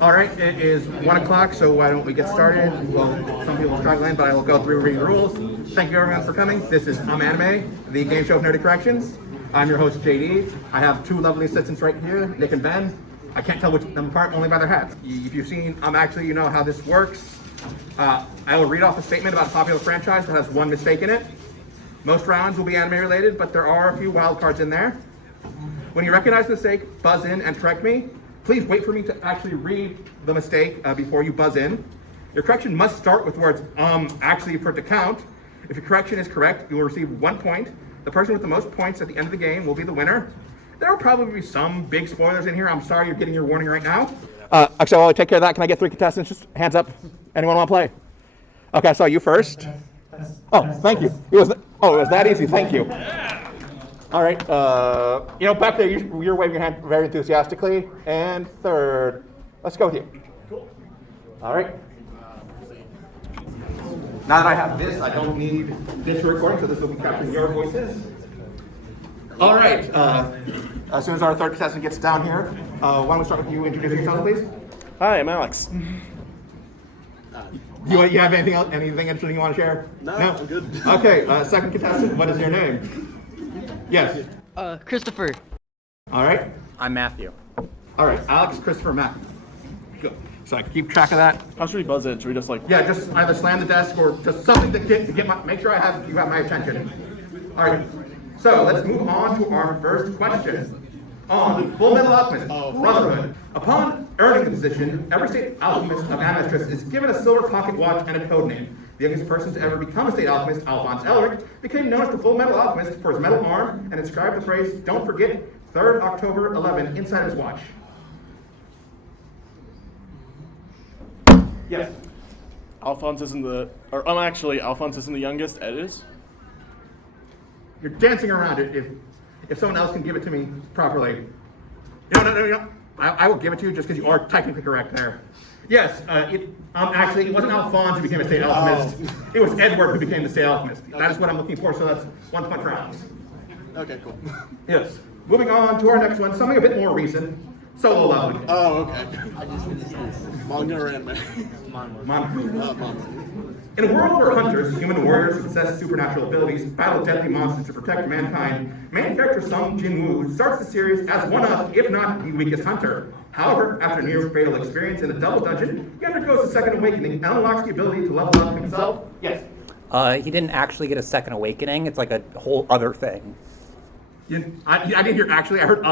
All right, it is 1 o'clock, so why don't we get started? Well, some people are struggling, but I will go through reading the rules. Thank you everyone for coming. This is Anime, the game show of nerdy corrections. I'm your host, JD. I have two lovely assistants right here, Nick and Ben. I can't tell which them apart only by their hats. If you've seen Actually, you know how this works. I will read off a statement about a popular franchise that has one mistake in it. Most rounds will be anime related, but there are a few wild cards in there. When you recognize the mistake, buzz in and correct me. Please wait for me to actually read the mistake before you buzz in. Your correction must start with words actually for it to count. If your correction is correct, you will receive 1 point. The person with the most points at the end of the game will be the winner. There will probably be some big spoilers in here. I'm sorry you're getting your warning right now. Actually, while I take care of that, can I get 3 contestants? Just hands up. Anyone want to play? Okay, so you first. Oh, thank you. It was that easy. Thank you. All right. Back there, you're waving your hand very enthusiastically. And third, let's go with you. Cool. All right. Now that I have this, I don't need this recording, so this will be capturing your voices. All right. As soon as our third contestant gets down here, why don't we start with you introducing yourself, please? Hi, I'm Alex. You have anything interesting you want to share? No, I'm good. Okay, second contestant, what is your name? Yes. Christopher. All right. I'm Matthew. All right, Alex, Christopher, Matt. Good. So I can keep track of that. How should we buzz it? Should we just Yeah, just either slam the desk or just something to make sure you have my attention. All right. So let's move on to our first question. On Fullmetal Alchemist, Brotherhood. Upon earning the position, every state alchemist of Amistris is given a silver pocket watch and a code name. The youngest person to ever become a state alchemist, Alphonse Elric, became known as the Fullmetal Alchemist for his metal arm and inscribed the phrase, "Don't forget, 3rd October 11" inside his watch. Yes. Alphonse isn't the youngest. Ed is. You're dancing around it. If someone else can give it to me properly. No. I will give it to you just because you are technically correct there. Yes, it wasn't Alphonse who became a state alchemist. It was Edward who became the state alchemist. Okay. That is what I'm looking for, so that's 1 point for Alex. Okay, cool. Yes. Moving on to our next one, something a bit more recent. Solo leveling. Oh, okay. Manga or anime? Manga. In a world where hunters, human warriors who possess supernatural abilities, battle deadly monsters to protect mankind, main character Sung Jin-woo starts the series as one of, if not the weakest hunter. However, after a near-fatal experience in a double dungeon, he undergoes a second awakening and unlocks the ability to level up himself. Yes? He didn't actually get a second awakening. It's like a whole other thing. I didn't hear actually, I heard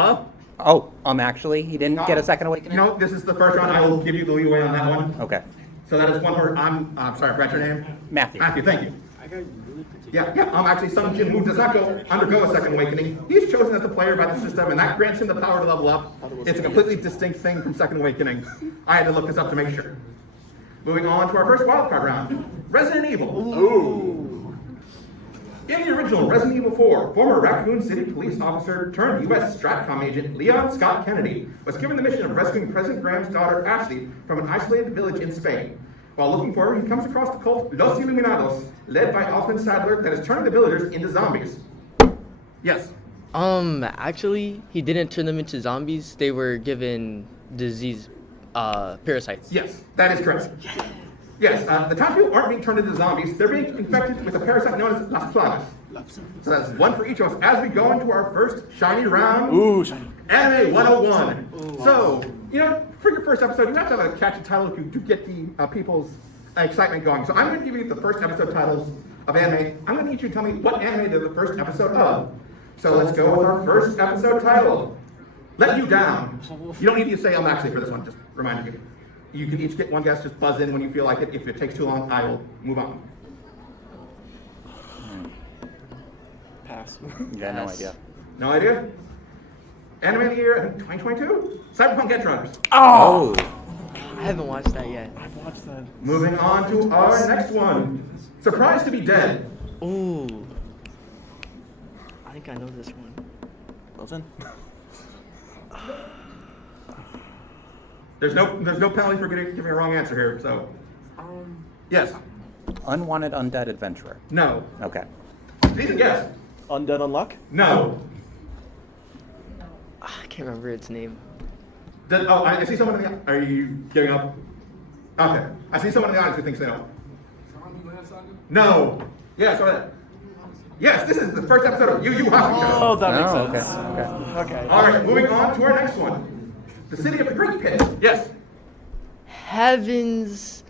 Oh, actually, he didn't get a second awakening? This is the first round. I will give you the leeway on that one. Okay. So that is one word. I'm sorry, I forgot your name? Matthew. Matthew, thank you. Actually, Sung Jin-woo does not undergo a second awakening. He's chosen as the player by the system, and that grants him the power to level up. It's a completely distinct thing from second awakening. I had to look this up to make sure. Moving on to our first wildcard round. Resident Evil. Ooh. In the original Resident Evil 4, former Raccoon City police officer turned U.S. Stratcom agent Leon Scott Kennedy was given the mission of rescuing President Graham's daughter Ashley from an isolated village in Spain. While looking for her, he comes across the cult Los Iluminados, led by Osmond Sadler, that is turning the villagers into zombies. Yes. Actually, he didn't turn them into zombies. They were given disease, parasites. Yes, that is correct. Yes, the townspeople aren't being turned into zombies. They're being infected with a parasite known as Las Plagas. So that's 1 for each of us as we go into our first shiny round. Ooh, shiny. Anime 101. Ooh, so, for your first episode, you have to have a catchy title to get the people's excitement going. So I'm going to give you the first episode titles of anime. I'm going to need you to tell me what anime they're the first episode of. So let's go with our first episode title. Let You Down. You don't need to say actually for this one, just reminding you. You can each get one guess, just buzz in when you feel like it. If it takes too long, I will move on. Pass. Yeah, no idea. No idea? Anime of the year, I think 2022? Cyberpunk Edge Runners. Oh! I haven't watched that yet. I've watched that. Moving on to our next one. Surprised to be Dead. Ooh. I think I know this one. Wilson? There's no penalty for giving a wrong answer here, so. Yes. Unwanted Undead Adventurer. No. Okay. Decent guess. Undead Unluck? No. I can't remember its name. I see someone in the. Are you giving up? Okay. I see someone in the audience who thinks they know. No. Yeah, so that. Yes, this is the first episode of Yu Yu Hakusho. Oh, that makes Oh, sense. okay. Okay. All right, moving on to our next one. The City of the Great Pit. Yes. Heaven's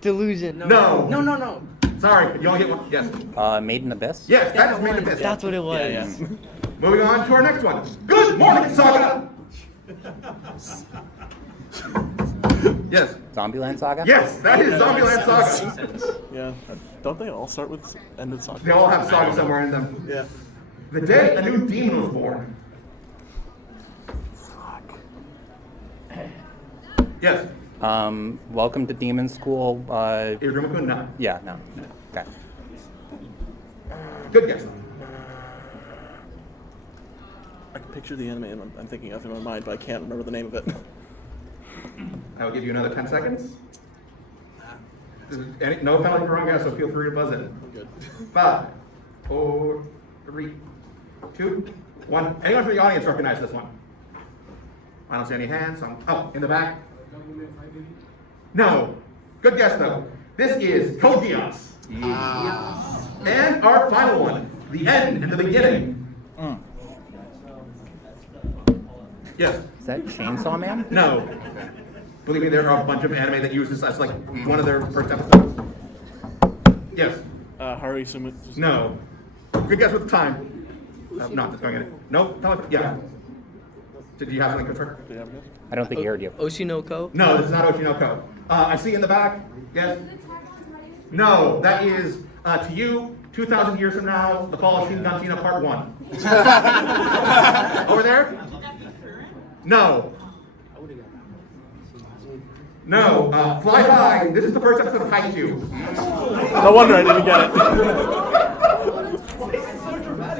Delusion. No. No. Sorry, you only get one. Yes. Made in Abyss? Yes, that is Made in Abyss. That's what it was. Yeah. Moving on to our next one. Good morning, Saga. Yes. Zombieland Saga? Yes, that is Zombieland Saga. Yeah. Don't they all start with end of soccer? They all have Saga somewhere in them. Yeah. The day a new demon was born. Yes. Welcome to Demon School. Iruma-kun, no. Yeah, no. Okay. Good guess. I can picture the anime I'm thinking of in my mind, but I can't remember the name of it. I will give you another 10 seconds. No penalty for wrong guess, so feel free to buzz in. I'm good. 5, 4, 3, 2, 1. Anyone from the audience recognize this one? I don't see any hands. Oh, in the back. No. Good guess though. This is Code Geass. And our final one, the end and the beginning. Yes. Is that Chainsaw Man? No. Believe me, there are a bunch of anime that use this as like one of their first episodes. Yes. Haruhi Sumu. No. Good guess with the time. Not just going in it. No. Yeah. Did you have something to confirm? Do you have a guess? I don't think he heard you. Oshinoko. No, this is not Oshinoko. I see in the back. Yes. No, that is to you. 2,000 years from now, the fall of Shin Gantina Part 1. Over there? No. No. Fly High. This is the first episode of Haikyuu. No wonder I didn't get it.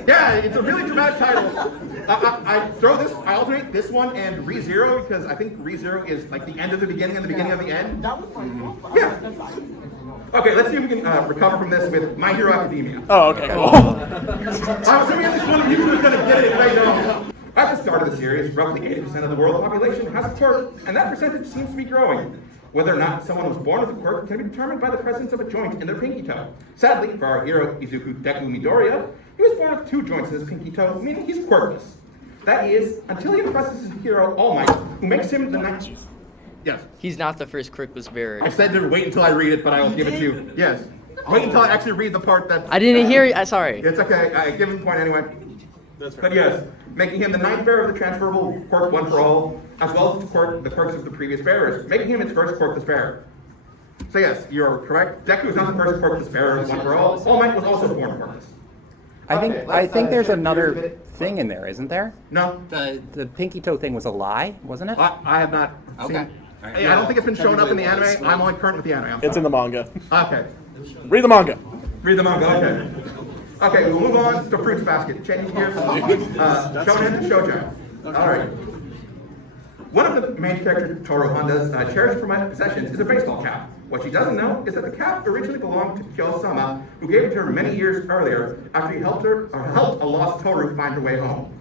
Yeah, it's a really dramatic title. I alternate this one and ReZero because I think ReZero is like the end of the beginning and the beginning of the end. Yeah. Okay, let's see if we can recover from this with My Hero Academia. Oh, okay, cool. I was assuming this one of you was going to get it if I know. At the start of the series, roughly 80% of the world population has a quirk, and that percentage seems to be growing. Whether or not someone was born with a quirk can be determined by the presence of a joint in their pinky toe. Sadly, for our hero Izuku Deku Midoriya, he was born with 2 joints in his pinky toe, meaning he's quirkless. That is, until he impresses his hero All Might, who makes him the next. Yes. He's not the first quirkless bearer. I said to wait until I read it, but I will give it to you. Yes. Wait until I actually read the part that. I didn't hear you. Sorry. It's okay. I give him the point anyway. That's fair. But yes, making him the 9th bearer of the transferable quirk one for all, as well as the quirks of the previous bearers, making him its first quirkless bearer. So yes, you're correct. Deku is not the first quirkless bearer of one for all. All Might was also born quirkless. I think there's another thing in there, isn't there? No, The pinky toe thing was a lie, wasn't it? I have not seen. I don't think it's been shown up in the anime. I'm only current with the anime. It's in the manga. Okay. Read the manga. Read the manga. Okay. Okay, we'll move on to Fruits Basket. Changing gears from shonen to shoujo. All right. One of the main character Toru Honda's cherished possessions is a baseball cap. What she doesn't know is that the cap originally belonged to Kyo-sama, who gave it to her many years earlier after he helped a lost Toru find her way home.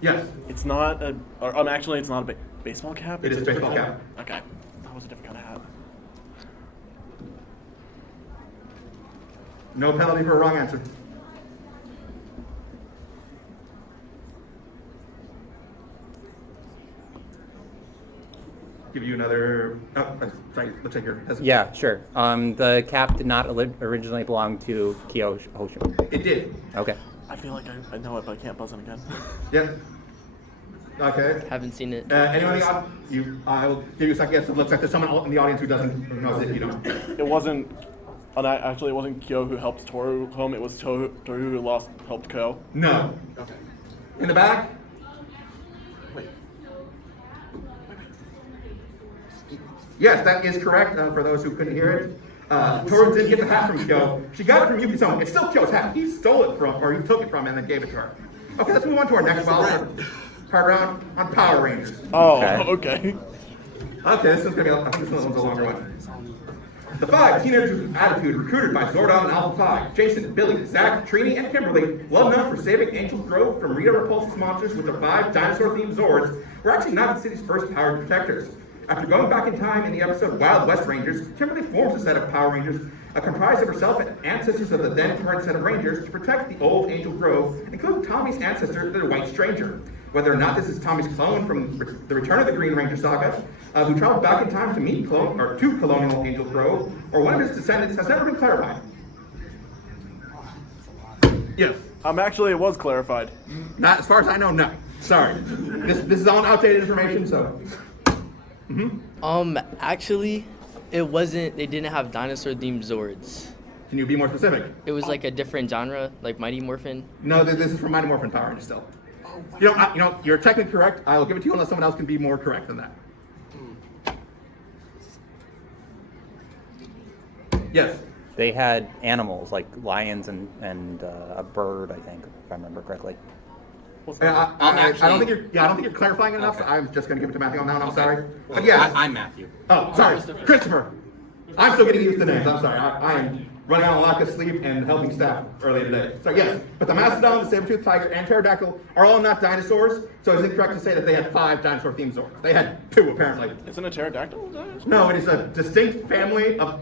Yes, It's not a. Actually, it's not a baseball cap. it is It's a baseball cap. Okay. That was a different kind of hat. No penalty for a wrong answer. Give you another. Oh, sorry. Looks like you're hesitant. Yeah, sure. The cap did not originally belong to Kyoho. It did. Okay. I feel like I know it, but I can't buzz in again. Yep. Okay. Haven't seen it. Anyone in the audience? I'll give you a second guess. It looks like there's someone in the audience who knows it. You don't. It wasn't. Actually, it wasn't Kyo who helped Toru home. It was Toru who helped Ko. No. Okay. In the back. Wait. Yes, that is correct. For those who couldn't hear it, Toru didn't get the hat from Kyo. She got it from Yuki-sama. It's still Kyo's hat. He stole it from, or he took it from, and then gave it to her. Okay, let's move on to our next card round on Power Rangers. Oh, okay. Okay, this one's a longer one. The 5 teenagers with attitude recruited by Zordon and Alpha 5, Jason, Billy, Zach, Trini, and Kimberly, well known for saving Angel Grove from Rita Repulse's monsters with the 5 dinosaur-themed Zords, were actually not the city's first powered protectors. After going back in time in the episode Wild West Rangers, Kimberly forms a set of Power Rangers comprised of herself and ancestors of the then current set of Rangers to protect the old Angel Grove, including Tommy's ancestor, the White Stranger. Whether or not this is Tommy's clone from the Return of the Green Ranger saga, who traveled back in time to meet to Colonial Angel Grove, or one of his descendants has never been clarified. Yes. Actually, it was clarified. Not as far as I know, no. Sorry. This is all outdated information, so. Actually, it wasn't. They didn't have dinosaur-themed Zords. Can you be more specific? It was like a different genre, like Mighty Morphin. No, this is from Mighty Morphin Power Rangers still. You're technically correct. I'll give it to you unless someone else can be more correct than that. Yes. They had animals like lions and a bird, I think, if I remember correctly. I don't think you're clarifying enough. Okay. So I'm just going to give it to Matthew on that one. I'm sorry. Well, but yes. I'm Matthew. Oh, sorry, Christopher. I'm still getting used to names. I'm sorry. I am running on a lack of sleep and helping staff earlier today. So yes, but the Mastodon, the Saber-toothed Tiger, and Pterodactyl are all not dinosaurs. So is it correct to say that they had 5 dinosaur-themed Zords? They had 2 apparently. Isn't a pterodactyl a dinosaur? No, it is a distinct family of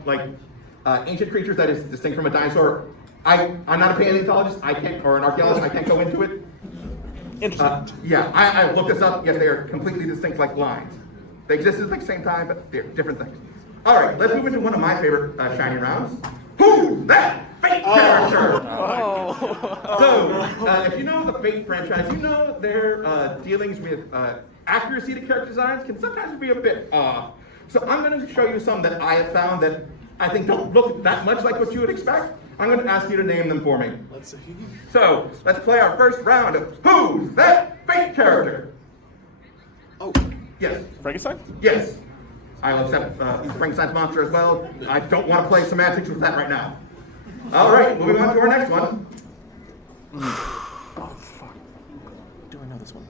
ancient creatures that is distinct from a dinosaur. I'm not a paleontologist. Or an archaeologist. I can't go into it. Interesting. Yeah, I looked this up. Yes, they are completely distinct like lines. They existed at the same time, but they're different things. All right, let's move into one of my favorite shiny rounds. Who's that Fate character? So, if you know the Fate franchise, you know their dealings with accuracy to character designs can sometimes be a bit off. So I'm going to show you some that I have found that I think don't look that much like what you would expect. I'm going to ask you to name them for me. Let's see. So, let's play our first round of Who's That Fate Character? Oh. Yes. Frankenstein? Yes. I'll accept Frankenstein's monster as well. I don't want to play semantics with that right now. All right, moving on to our next one. Oh, fuck. Do I know this one?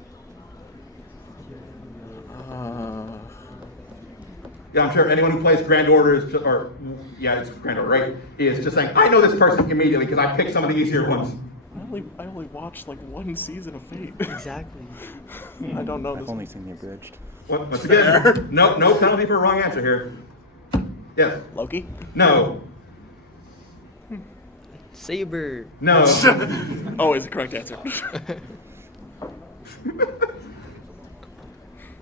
Yeah, I'm sure anyone who plays Grand Order is just, it's Grand Order, right? Is just saying, I know this person immediately because I picked some of the easier ones. I only watched like 1 season of Fate. Exactly. I don't know I've this only one. seen the abridged. Once again, no penalty for a wrong answer here. Yes. Loki? No. Saber. No. Always the correct answer.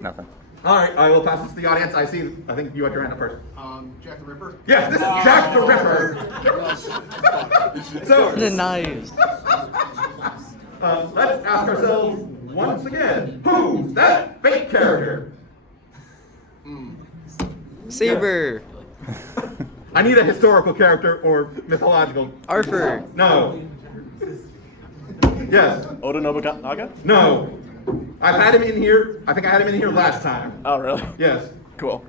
Nothing. All right, I will pass this to the audience. I think you had your hand up first. Jack the Ripper. Yes, this is Jack the Ripper. So, The knives. let's ask ourselves once again, who's that Fate character? Saber. I need a historical character or mythological. Arthur. No. Yes. Oda Nobunaga? No. I've had him in here. I think I had him in here last time. Oh, really? Yes. Cool.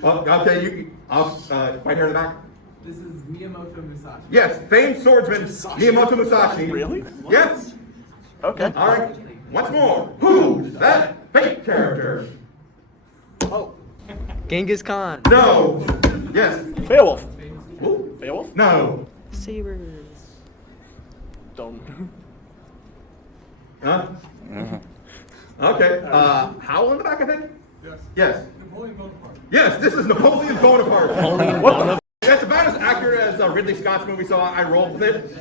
Well, okay, I'll right here in the back. This is Miyamoto Musashi. Yes, famed swordsman Miyamoto Musashi. Really? Yes. Okay. All right. Once more, who's that Fate character? Oh. Genghis Khan. No. Yes. Beowulf. Who? Beowulf? No. Saber. Don't. Huh? Okay. Howl in the back, I think? Yes. Yes. Napoleon Bonaparte. Yes, this is Napoleon Bonaparte. What the? That's about as accurate as Ridley Scott's movie, so I rolled with it.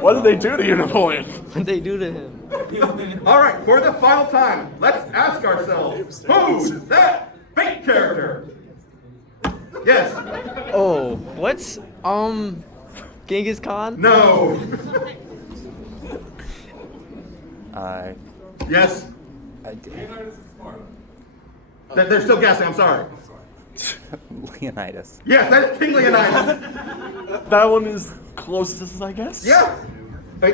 What did they do to you, Napoleon? What'd they do to him? All right, for the final time, let's ask ourselves, who's that Fate character? Yes. Oh, what's Genghis Khan? No. Yes. Leonidas of Sparta. They're still guessing, I'm sorry. Leonidas. Yes, that's King Leonidas. That one is closest, I guess. Yeah. I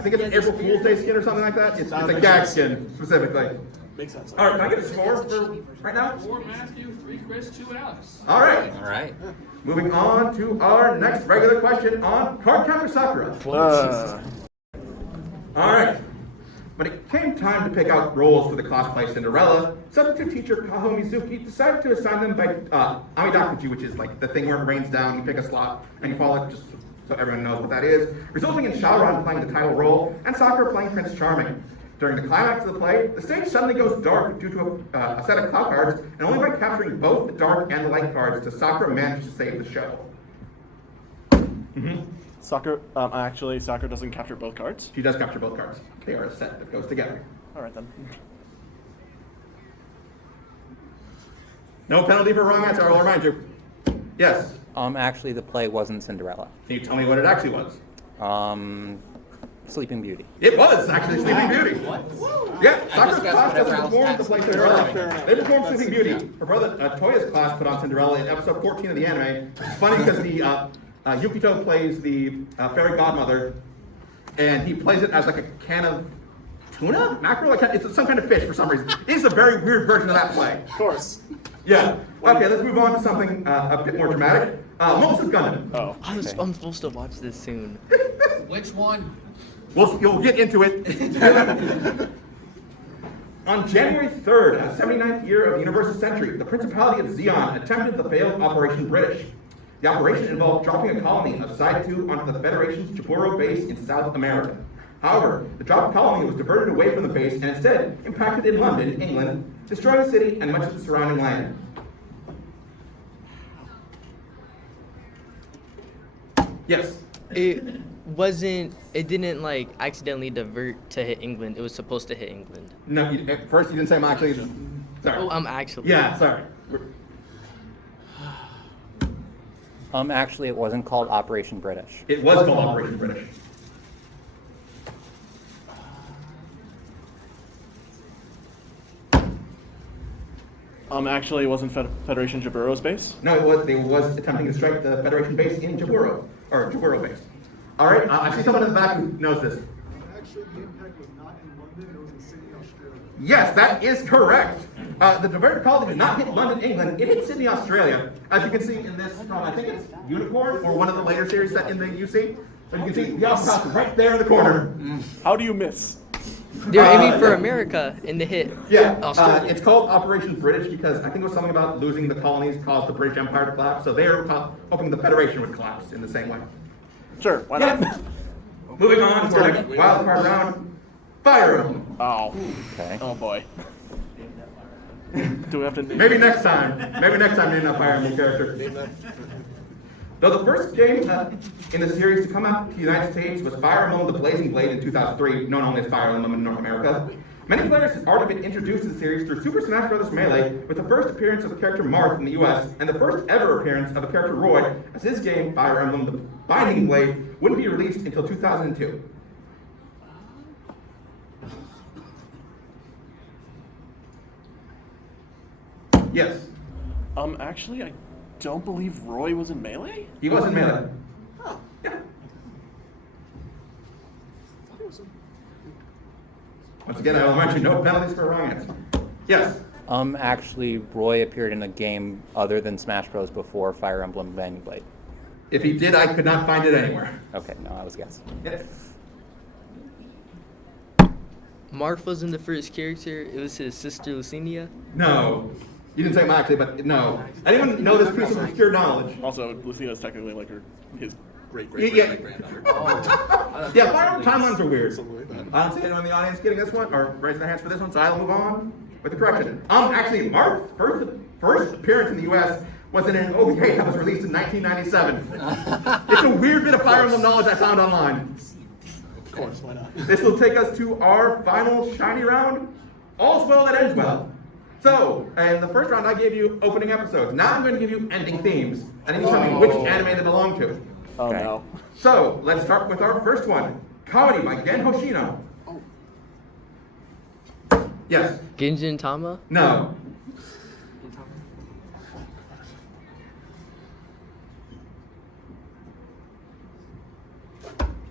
think it's an April Fool's Day skin or something like that. It's a gag skin, specifically. Makes sense. All right, can I get a score for right now? 4 Matthew, 3 Chris, 2 Alex. All right. All right. Moving on to our next regular question on Cardcaptor Sakura. Uh, All right. When it came time to pick out roles for the cosplay Cinderella, substitute teacher Kaho Mizuki decided to assign them by Amidakuji, which is like the thing where it rains down, you pick a slot, and you follow it just so everyone knows what that is, resulting in Shaoran playing the title role and Sakura playing Prince Charming. During the climax of the play, the stage suddenly goes dark due to a set of cloud cards, and only by capturing both the dark and the light cards does Sakura manage to save the show. Sakura, Sakura doesn't capture both cards. She does capture both cards. They are a set that goes together. All right then. No penalty for wrong answer, I'll remind you. Yes. Actually, the play wasn't Cinderella. Can you tell me what it actually was? Sleeping Beauty. It was actually Sleeping Beauty. What? Yeah, Sakura's class doesn't perform the play Cinderella. They perform Sleeping Beauty. Her brother Toya's class put on Cinderella in episode 14 of the anime. It's funny because the Yukito plays the fairy godmother, and he plays it as like a can of tuna? Mackerel? It's some kind of fish for some reason. It's a very weird version of that play. Of course. Yeah. Okay, let's move on to something a bit more dramatic. Most of Gundam. Oh. I'm supposed to watch this soon. Which one? You'll get into it. On January 3rd, the 79th year of the Universal Century, the Principality of Zeon attempted the failed Operation British. The operation involved dropping a colony of Side 2 onto the Federation's Jaburo base in South America. However, the dropped colony was diverted away from the base and instead impacted in London, England, destroying the city and much of the surrounding land. Yes. It didn't like accidentally divert to hit England. It was supposed to hit England. No, at first you didn't say I'm actually. Sorry. Oh, I'm actually. Yeah, sorry. Actually, it wasn't called Operation British. It was called Operation British. Actually, it wasn't Federation Jaburo's base. No, it was attempting to strike the Federation base in Jaburo, or Jaburo base. All right, I see someone in the back who knows this. Actually, the impact was not in London, it was in Sydney, Australia. Yes, that is correct. The diverted colony did not hit London, England. It hit Sydney, Australia. As you can see in this, I think it's Unicorn, or one of the later series set in the UC. But you can see the Alchemist is right there in the corner. How do you miss? They're aiming for America and they hit Australia. It's called Operation British because I think it was something about losing the colonies caused the British Empire to collapse. So they were hoping the Federation would collapse in the same way. Sure, why not? Moving on to our next wild card round, Fire Emblem. Oh. Okay. Oh boy. Do we have to name Maybe next time name that Fire Emblem character. Though the first game in the series to come out to the United States was Fire Emblem The Blazing Blade in 2003, known only as Fire Emblem in North America, many players had already been introduced to the series through Super Smash Bros. Melee, with the first appearance of the character Marth in the US, and the first ever appearance of the character Roy, as his game, Fire Emblem The Binding Blade, wouldn't be released until 2002. Yes. Actually, I don't believe Roy was in Melee? He was in Melee. Yeah. Once again, I will mention no penalties for a wrong answer. Yes. Actually, Roy appeared in a game other than Smash Bros. Before Fire Emblem Binding Blade. If he did, I could not find it anywhere. Okay, no, I was guessing. Yes. Marth was in the first character. It was his sister Lucinia. No. You didn't say him actually, but no. Anyone know this piece of obscure knowledge? Also, Lucina's technically like his Great Yeah. granddaughter. Yeah, Fire Emblem timelines are weird. I don't see anyone in the audience getting this one or raising their hands for this one, so I'll move on with the correction. Actually, Marth's first appearance in the U.S. was in an OVA that was released in 1997. It's a weird bit of Fire Emblem knowledge I found online. Of course, why not? This will take us to our final shiny round. All's well that ends well. So, in the first round I gave you opening episodes. Now I'm going to give you ending themes. And you can tell me which anime they belong to. Oh Okay. no. So, let's start with our first one. Comedy by Gen Hoshino. Yes. Genjin Tama. No.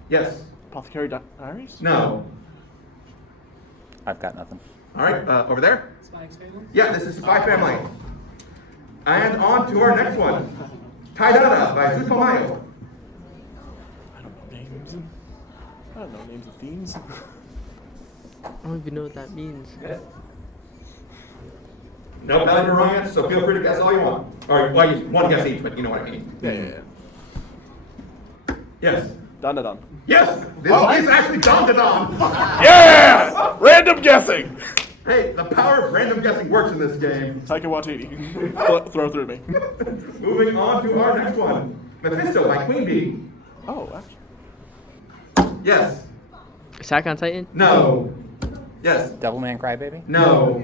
Yes. Apothecary Diaries? No. I've got nothing. All right, over there? Spike's Family? Yeah, this is Spy Family. And on to our next one. Taidara by Zukomayo. I don't know names. I don't know names of themes. I don't even know what that means. No value reliance, so feel free to guess all you want. Or, well, one guess each, but you know what I mean. Yeah. Yes. Dun. Yes! This is actually Don to Don! Yeah! Random guessing! Hey, the power of random guessing works in this game. Taika Waititi. Throw through me. Moving on to our next one. Mephisto by Queen Bee. Oh, actually. Yes. Attack on Titan? No. Yes. Devilman Crybaby? No.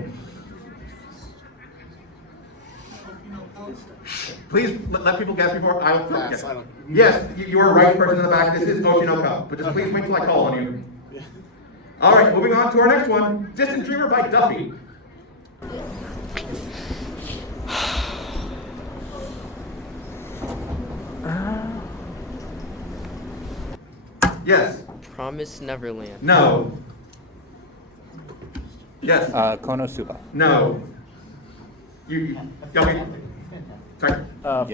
Please let people guess before I will guess. Yes, you are right, person in the back. This is Oshinoka, but just please wait till I call on you. All right, moving on to our next one. Distant Dreamer by Duffy. Yes. Promise Neverland. No. Yes. Konosuba. No. You Duffy. Sorry.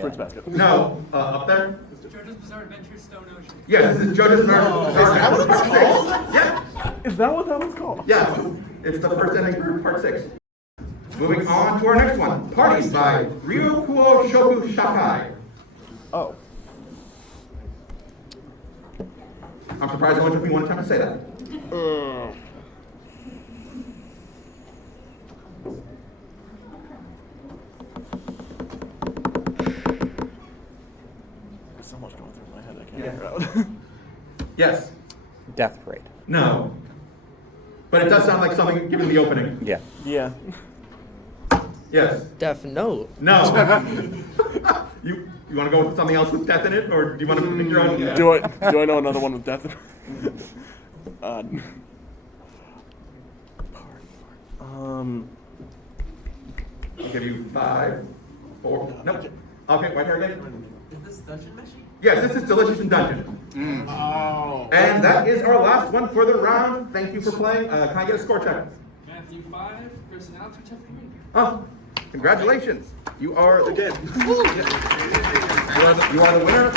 Fruits Basket. No. Up there. JoJo's Bizarre Adventure Stone Ocean. Yes, this is JoJo's Bizarre. Is that what it's called? Yeah. Is that what that was called? Yeah. It's the first ending for part 6. Moving on to our next one. Parties by Ryukuo Shoku Shakai. Oh. I'm surprised it only took me one time to say that. There's so much going through my head I can't figure out. Yes. Death Parade. No. But it does sound like something given the opening. Yeah. Yeah. Yes. Death Note. No. you want to go with something else with death in it, or do you want to pick your own? Do I know another one with death in it? I'll give you 5, 4. Nope. Okay, wait here again. Is this Dungeon Meshi? Yes, this is Delicious in Dungeon. Oh. And that is our last one for the round. Thank you for playing. Can I get a score check? Matthew 5, Chris and Alex, which have 3. Oh, congratulations. You are the winner